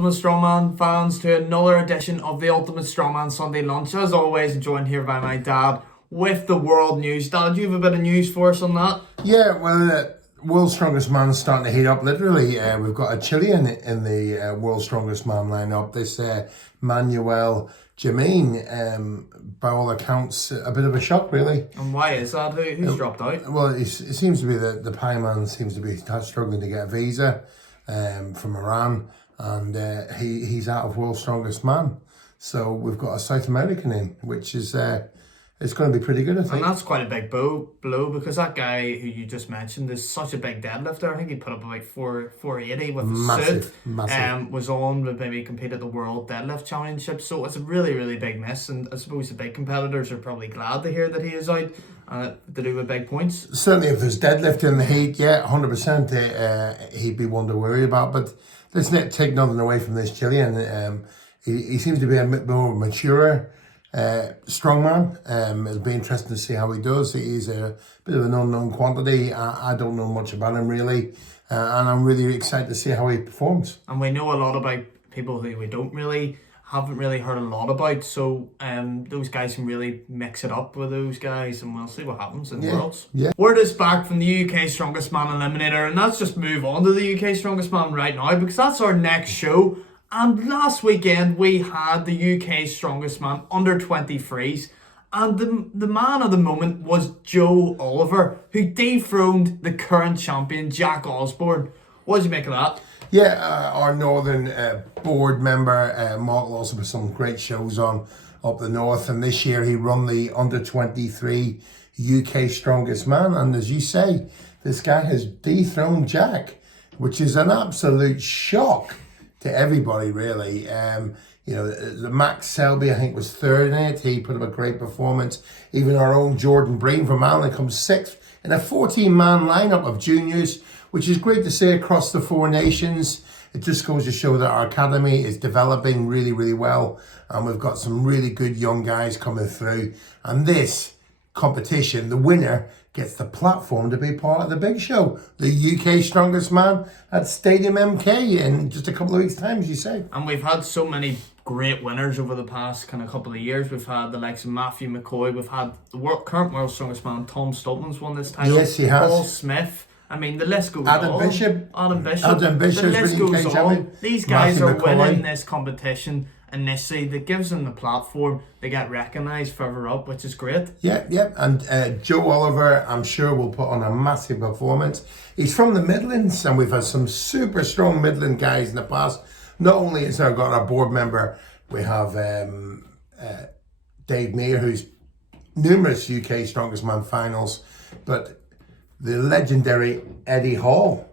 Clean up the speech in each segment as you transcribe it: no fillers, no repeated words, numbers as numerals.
Ultimate Strongman fans, to another edition of the Ultimate Strongman Sunday Lunch. As always, joined here by my dad with the world news. Dad, do you have a bit of news for us on that? Yeah, well, World's Strongest Man is starting to heat up, literally. We've got a Chilean in the World's Strongest Man lineup, this Manuel Jameen. By all accounts, a bit of a shock, really. And why is that? Who's dropped out? Well, it seems to be the Pie Man seems to be struggling to get a visa from Iran, and he's out of World's Strongest Man. So we've got a South American in, which is it's going to be pretty good, I think. And that's quite a big blow because that guy who you just mentioned is such a big deadlifter. I think he put up about 480 with the suit. Massive. Was on to maybe compete at the World Deadlift Championship. So it's a really, really big miss. And I suppose the big competitors are probably glad to hear that he is out to do with big points. Certainly, if there's deadlift in the heat, yeah, 100%, he'd be one to worry about. But let's not take nothing away from this Chilean. He seems to be a bit more mature strongman. It'll be interesting to see how he does. He's a bit of an unknown quantity. I don't know much about him really, and I'm really excited to see how he performs. And we know a lot about people who we haven't really heard a lot about, so those guys can really mix it up with those guys, and we'll see what happens in Worlds. Yeah. Word is back from the UK Strongest Man Eliminator, and let's just move on to the UK Strongest Man right now, because that's our next show. And last weekend we had the UK Strongest Man under 23s, and the man of the moment was Joe Oliver, who dethroned the current champion Jack Osborne. What did you make of that? Yeah, our northern board member, Mark also put some great shows on up the north, and this year he run the under 23 UK Strongest Man, and as you say, this guy has dethroned Jack, which is an absolute shock to everybody, really. The Max Selby, I think, was third in it. He put up a great performance. Even our own Jordan Breen from Ireland comes sixth in a 14-man lineup of juniors, which is great to see across the four nations. It just goes to show that our academy is developing really, really well, and we've got some really good young guys coming through. And this competition, the winner gets the platform to be part of the big show, the UK Strongest Man at Stadium MK in just a couple of weeks' time, as you say. And we've had so many great winners over the past kind of couple of years. We've had the likes of Matthew McCoy. We've had the current World's Strongest Man, Tom Stoltman's won this title. Yes, he has. Paul Smith. I mean, the list goes Adam on. Bishop. The list goes on. Champion. These guys Matthew are McCoy. winning this competition initially. That gives them the platform. They get recognised further up, which is great. Yeah. And Joe Oliver, I'm sure, will put on a massive performance. He's from the Midlands, and we've had some super strong Midland guys in the past. Not only has our got our board member, we have Dave Meir, who's numerous UK Strongest Man finals, but the legendary Eddie Hall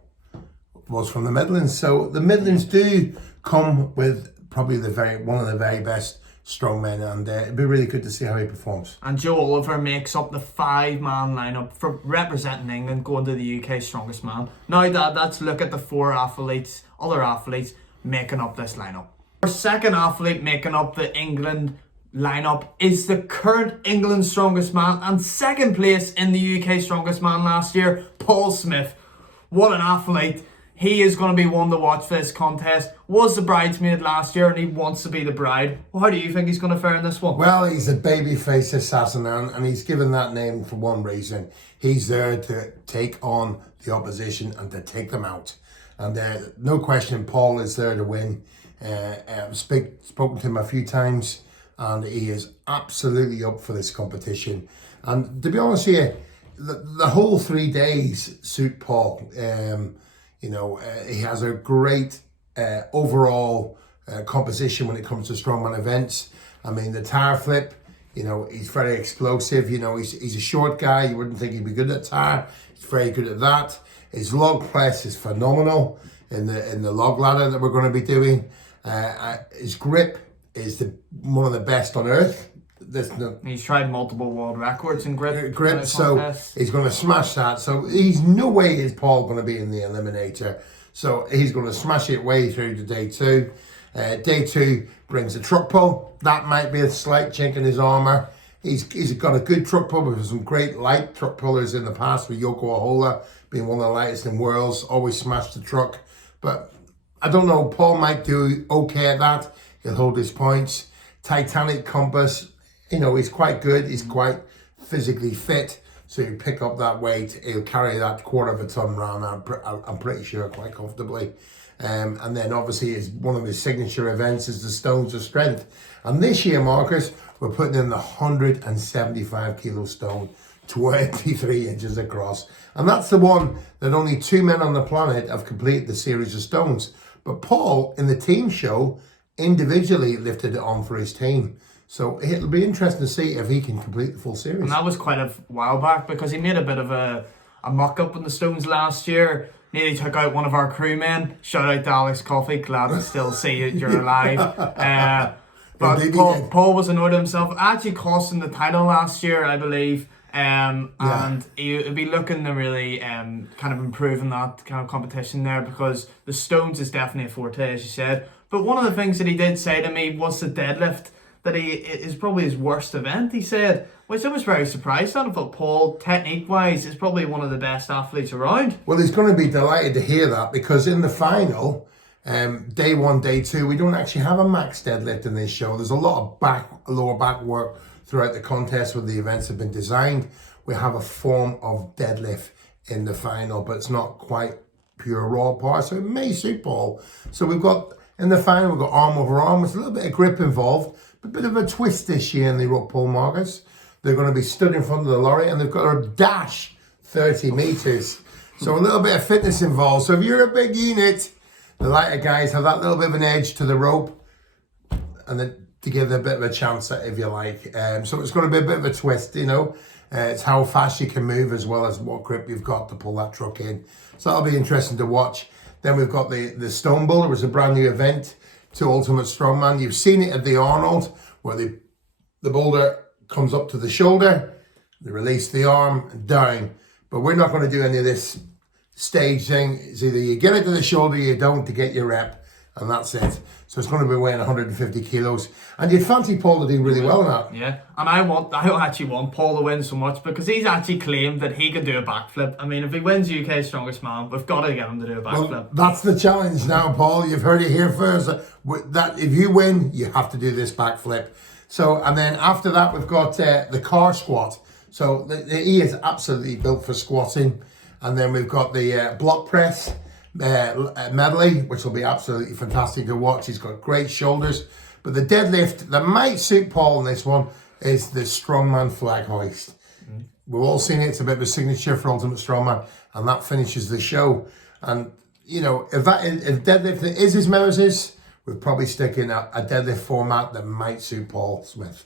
was from the Midlands. So the Midlands do come with probably one of the very best strongmen, and it'd be really good to see how he performs. And Joe Oliver makes up the 5-man lineup for representing England going to the UK Strongest Man. Now, let's look at the other athletes making up this lineup. Our second athlete making up the England lineup is the current England Strongest Man and second place in the UK Strongest Man last year, Paul Smith. What an athlete. He is going to be one to watch for this contest. Was the bridesmaid last year, and he wants to be the bride. Well, how do you think he's going to fare in this one? Well, he's a babyface assassin, and he's given that name for one reason. He's there to take on the opposition and to take them out. And no question, Paul is there to win. I've spoken to him a few times, and he is absolutely up for this competition. And to be honest with you, the whole 3 days suit Paul. He has a great overall composition when it comes to strongman events. I mean, the tire flip, he's very explosive. He's a short guy. You wouldn't think he'd be good at tire. He's very good at that. His log press is phenomenal in the log ladder that we're going to be doing. His grip is one of the best on earth. He's tried multiple world records in grip. So he's going to smash that. So he's no way is Paul going to be in the eliminator. So he's going to smash it way through to day two. Day two brings a truck pull. That might be a slight chink in his armour. He's got a good truck pull with some great light truck pullers in the past, with Yoko Ahola being one of the lightest in worlds, always smashed the truck. But I don't know, Paul might do okay at that. He'll hold his points. Titanic compass, you know, he's quite good. He's quite physically fit. So you pick up that weight, he'll carry that quarter of a ton round, I'm pretty sure, quite comfortably. And then obviously one of his signature events is the Stones of Strength. And this year, Marcus, we're putting in the 175 kilo stone, 23 inches across. And that's the one that only 2 men on the planet have completed the series of stones. But Paul, in the team show, individually lifted it on for his team. So it'll be interesting to see if he can complete the full series. And that was quite a while back, because he made a bit of a muck-up in the stones last year. Nearly took out one of our crewmen. Shout out to Alex Coffey, glad to still see you, you're alive. But Paul was annoyed at himself. Actually cost him the title last year, I believe. And he'll be looking to really kind of improve in that kind of competition there, because the stones is definitely a forte, as you said. But one of the things that he did say to me was the deadlift, that he is probably his worst event, he said, which I was very surprised at. I thought Paul, technique-wise, is probably one of the best athletes around. Well, he's going to be delighted to hear that, because in the final, day 1, day 2, we don't actually have a max deadlift in this show. There's a lot of lower back work throughout the contest where the events have been designed. We have a form of deadlift in the final, but it's not quite pure raw power, so it may suit Paul. So we've got, in the final, we've got arm over arm. There's a little bit of grip involved, but a bit of a twist this year in the rope pull, Marcus. They're going to be stood in front of the lorry, and they've got to dash 30 meters. So a little bit of fitness involved. So if you're a big unit, the lighter guys have that little bit of an edge to the rope, and then to give them a bit of a chance, if you like. So it's going to be a bit of a twist, you know. It's how fast you can move, as well as what grip you've got to pull that truck in. So that'll be interesting to watch. Then we've got the Stone Boulder. It was a brand new event to Ultimate Strongman. You've seen it at the Arnold, where the boulder comes up to the shoulder, they release the arm, and down. But we're not going to do any of this stage thing. It's either you get it to the shoulder, or you don't, to get your rep, and that's it. So it's going to be weighing 150 kilos. And you'd fancy Paul to do really well in that. Yeah, and I actually want Paul to win so much, because he's actually claimed that he can do a backflip. I mean, if he wins UK Strongest Man, we've got to get him to do a backflip. Well, that's the challenge now, Paul. You've heard it here first. That if you win, you have to do this backflip. So, and then after that, we've got the car squat. So he is absolutely built for squatting. And then we've got the block press medley, which will be absolutely fantastic to watch. He's got great shoulders. But the deadlift that might suit Paul in this one is the Strongman flag hoist. We've all seen it. It's a bit of a signature for Ultimate Strongman, and that finishes the show. And you know, if deadlift is his nemesis, we'll probably stick in a deadlift format that might suit Paul Smith.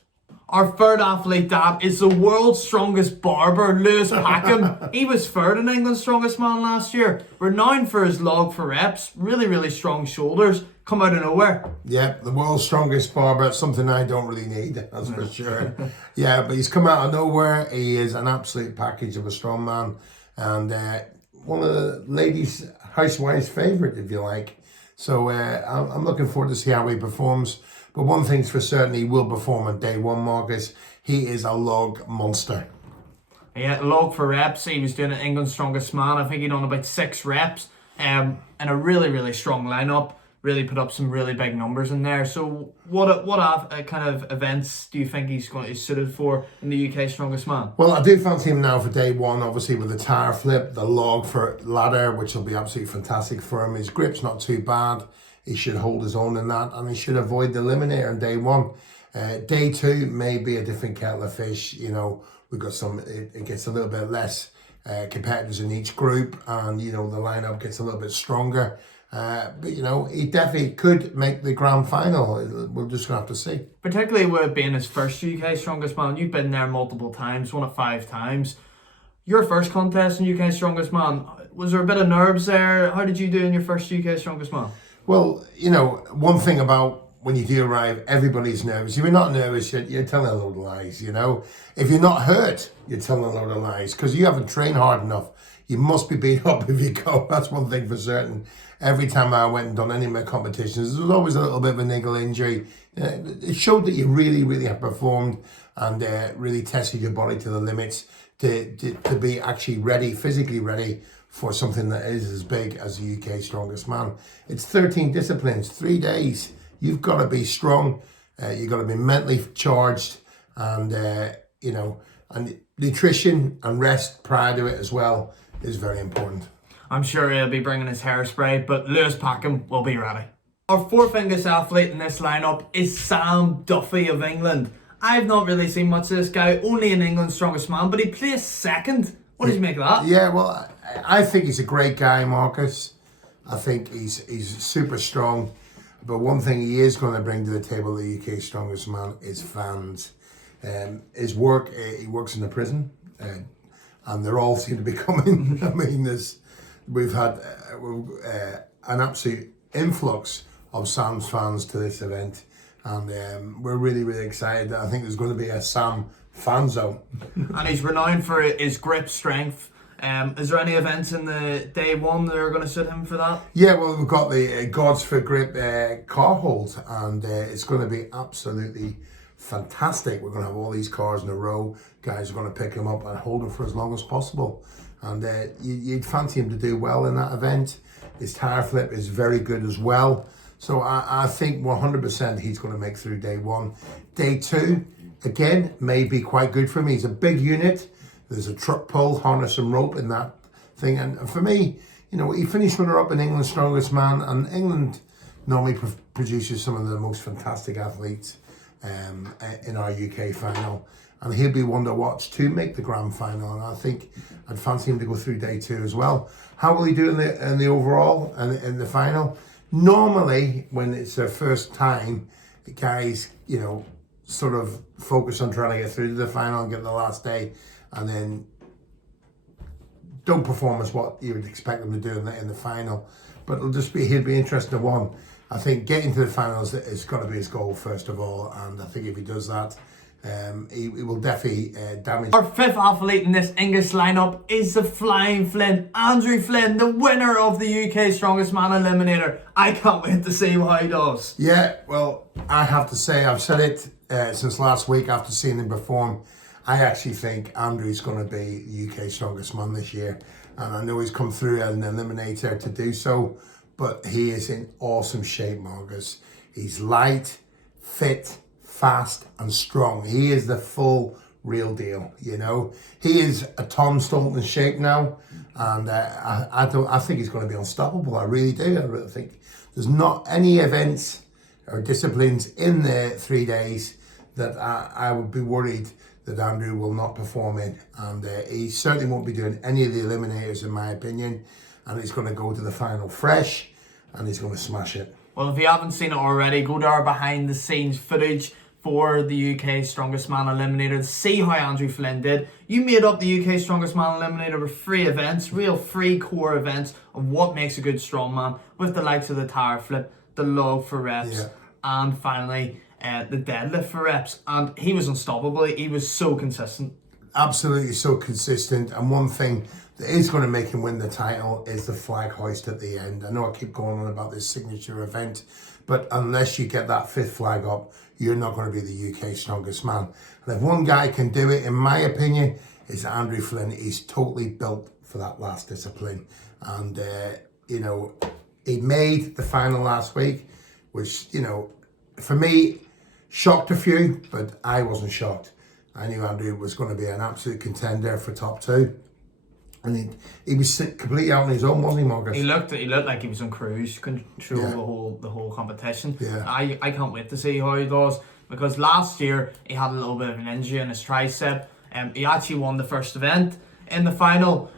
Our third athlete, Dad, is the world's strongest barber, Lewis Packham. He was third in England's Strongest Man last year. Renowned for his log for reps, really, really strong shoulders, come out of nowhere. Yeah, the world's strongest barber, something I don't really need, that's for sure. Yeah, but he's come out of nowhere. He is an absolute package of a strong man. And one of the ladies' housewife's favourite, if you like. So I'm looking forward to see how he performs. But one thing's for certain, he will perform on day 1, Marcus. He is a log monster. Yeah, log for reps. He was doing it England's Strongest Man. I think he done about 6 reps. And a really, really strong lineup. Really put up some really big numbers in there. So what kind of events do you think he's suited for in the UK Strongest Man? Well, I do fancy him now for day 1, obviously with the tire flip, the log for ladder, which will be absolutely fantastic for him. His grip's not too bad. He should hold his own in that, and he should avoid the eliminator on day 1. Day 2 may be a different kettle of fish. You know, we've got it gets a little bit less competitors in each group, and you know, the lineup gets a little bit stronger. But you know, he definitely could make the grand final. We're just gonna have to see. Particularly with it being his first UK Strongest Man, you've been there multiple times, won it 5 times. Your first contest in UK Strongest Man, was there a bit of nerves there? How did you do in your first UK Strongest Man? Well, you know, one thing about when you do arrive, everybody's nervous. If you're not nervous, you're telling a load of lies, you know. If you're not hurt, you're telling a load of lies, because you haven't trained hard enough. You must be beat up if you go. That's one thing for certain. Every time I went and done any of my competitions, there was always a little bit of a niggle injury. It showed that you really, really have performed and really tested your body to the limits to be actually ready, physically ready for something that is as big as the UK Strongest Man. It's 13 disciplines, 3 days. You've got to be strong. You've got to be mentally charged, and and nutrition and rest prior to it as well is very important. I'm sure he'll be bringing his hairspray, but Lewis Packham will be ready. Our fourth youngest athlete in this lineup is Sam Duffy of England. I've not really seen much of this guy, only in England's Strongest Man, but he placed second. What did you make of that? Yeah, well, I think he's a great guy, Marcus. I think he's super strong. But one thing he is going to bring to the table, the UK Strongest Man, is fans. His work, he works in a prison, and they're all seem to be coming. I mean, we've had an absolute influx of Sam's fans to this event, and we're really, really excited. I think there's going to be a Sam Fanzo. And he's renowned for his grip strength. Is there any events in the day one that are going to suit him for that? Yeah, well, we've got the Gods for Grip car hold, and it's going to be absolutely fantastic. We're going to have all these cars in a row. Guys are going to pick them up and hold them for as long as possible. And you'd fancy him to do well in that event. His tire flip is very good as well. So I think 100% he's going to make through day one. Day two, again, may be quite good for him. He's a big unit. There's a truck pull, harness and rope in that thing. And for me, he finished runner-up in England's Strongest Man. And England normally produces some of the most fantastic athletes in our UK final. And he'll be one to watch to make the grand final. And I think I'd fancy him to go through day two as well. How will he do in the overall and in the final? Normally, when it's their first time, the guys, sort of focus on trying to get through to the final and get the last day, and then don't perform as what you would expect them to do in the final. But he'll be interested in one. I think getting to the finals is got to be his goal first of all, and I think if he does that, he will definitely damage. Our fifth athlete in this English lineup is the Flying Flynn, Andrew Flynn, the winner of the UK Strongest Man Eliminator. I can't wait to see how he does. Yeah, well, I have to say, I've said it since last week after seeing him perform. I actually think Andrew's going to be the UK Strongest Man this year, and I know he's come through as an eliminator to do so, but he is in awesome shape, Marcus. He's light, fit, fast and strong. He is the full real deal, He is a Tom Stolton shape now, and I think he's going to be unstoppable. I really do. I really think there's not any events or disciplines in the 3 days that I would be worried that Andrew will not perform in, and he certainly won't be doing any of the eliminators in my opinion, and he's going to go to the final fresh, and he's going to smash it. Well, if you haven't seen it already, go to our behind the scenes footage for the UK Strongest Man Eliminator to see how Andrew Flynn did. You made up the UK Strongest Man Eliminator with 3 events, real 3 core events of what makes a good strongman, with the likes of the tire flip, the log for reps, and finally the deadlift for reps. And he was unstoppable. He was so consistent. Absolutely so consistent. And one thing that is going to make him win the title is the flag hoist at the end. I know I keep going on about this signature event, but unless you get that 5th flag up, you're not going to be the UK Strongest Man. And if one guy can do it, in my opinion, is Andrew Flynn. He's totally built for that last discipline. And, he made the final last week, which, for me, shocked a few, but I wasn't shocked. I knew Andrew was going to be an absolute contender for top 2. And he was completely out on his own, wasn't he, Marcus? He looked like he was on cruise control the whole competition. Yeah. I can't wait to see how he does, because last year he had a little bit of an injury in his tricep. He actually won the first event in the final,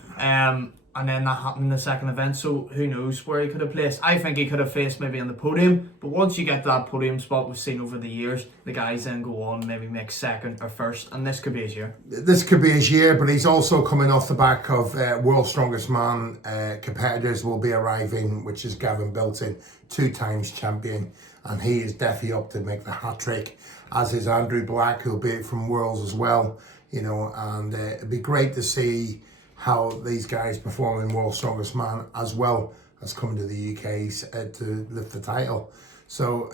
and then that happened in the second event, so who knows where he could have placed. I think he could have faced maybe on the podium, but once you get to that podium spot, we've seen over the years, the guys then go on, maybe make second or first, and this could be his year. This could be his year, but he's also coming off the back of World's Strongest Man competitors will be arriving, which is Gavin Bilton, 2 times champion, and he is definitely up to make the hat-trick, as is Andrew Black, who'll be from Worlds as well, and it'd be great to see how these guys perform in World's Strongest Man, as well as coming to the UK to lift the title. So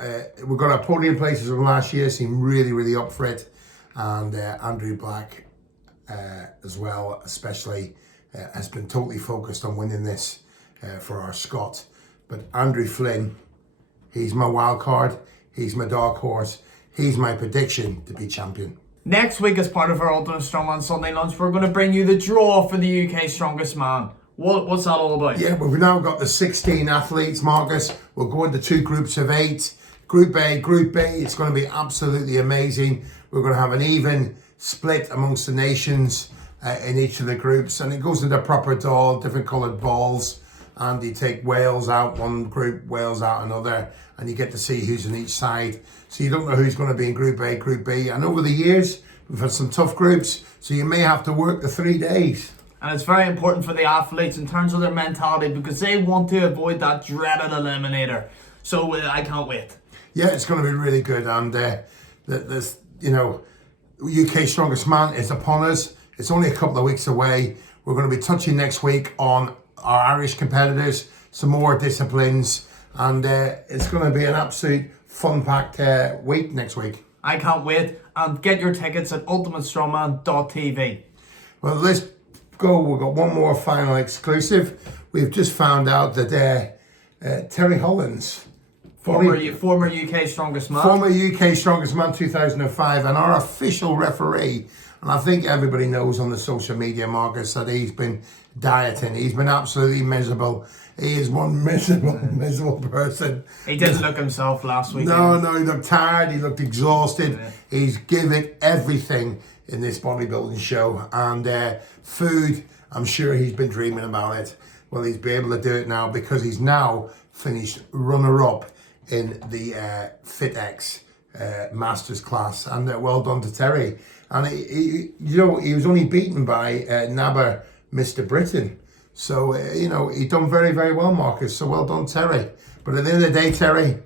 we've got our podium places from last year, seem really, really up for it. And Andrew Black as well, especially has been totally focused on winning this for our Scot. But Andrew Flynn, he's my wild card, he's my dark horse, he's my prediction to be champion. Next week, as part of our Ultimate Strongman Sunday Lunch, we're going to bring you the draw for the UK Strongest Man. What's that all about? Yeah, we've now got the 16 athletes, Marcus. We'll go into 2 groups of 8. Group A, Group B, it's going to be absolutely amazing. We're going to have an even split amongst the nations in each of the groups. And it goes into proper doll, different coloured balls. And you take Wales out one group, Wales out another. And you get to see who's on each side. So you don't know who's going to be in Group A, Group B. And over the years, we've had some tough groups. So you may have to work the 3 days. And it's very important for the athletes in terms of their mentality because they want to avoid that dreaded eliminator. So I can't wait. Yeah, it's going to be really good. And this, UK Strongest Man is upon us. It's only a couple of weeks away. We're going to be touching next week on our Irish competitors, some more disciplines, and it's going to be an absolute fun-packed week next week. I can't wait. And get your tickets at ultimatestrongman.tv. Well, let's go. We've got one more final exclusive. We've just found out that Terry Hollands, former UK Strongest Man. Former UK Strongest Man 2005, and our official referee. And I think everybody knows on the social media, Marcus, that he's been dieting. He's been absolutely miserable. He is one miserable person. He didn't look himself last week. No, he looked tired. He looked exhausted. Yeah. He's given everything in this bodybuilding show. And food, I'm sure he's been dreaming about it. Well, he's been able to do it now because he's now finished runner-up in the FitX Masters class. And well done to Terry. And he was only beaten by Nabber Mr. Britain. So, he's done very, very well, Marcus. So well done, Terry. But at the end of the day, Terry,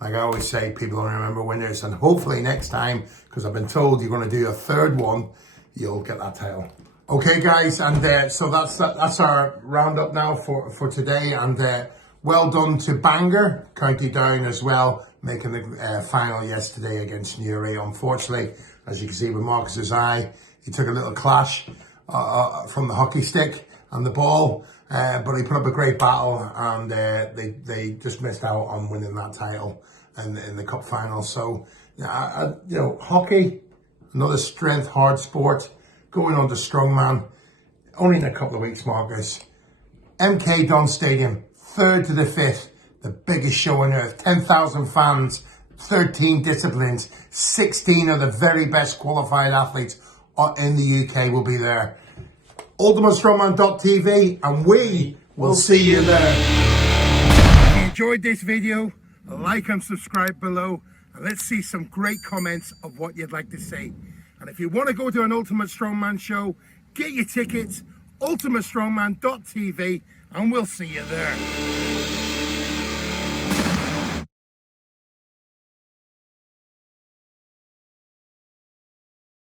like I always say, people don't remember winners. And hopefully next time, because I've been told you're going to do a 3rd one, you'll get that title. Okay, guys, and so that's our roundup now for today. And well done to Bangor, County Down as well, making the final yesterday against Newry. Unfortunately, as you can see with Marcus's eye, he took a little clash from the hockey stick and the ball, but he put up a great battle, and they just missed out on winning that title in the cup final. So, hockey, another strength, hard sport, going on to strongman, only in a couple of weeks, Marcus. MK Don Stadium, 3rd to the 5th, the biggest show on earth, 10,000 fans, 13 disciplines, 16 of the very best qualified athletes in the UK will be there. UltimateStrongman.tv, and we will see you there. If you enjoyed this video, like and subscribe below, and let's see some great comments of what you'd like to see. And if you want to go to an Ultimate Strongman show, get your tickets, UltimateStrongman.tv, and we'll see you there.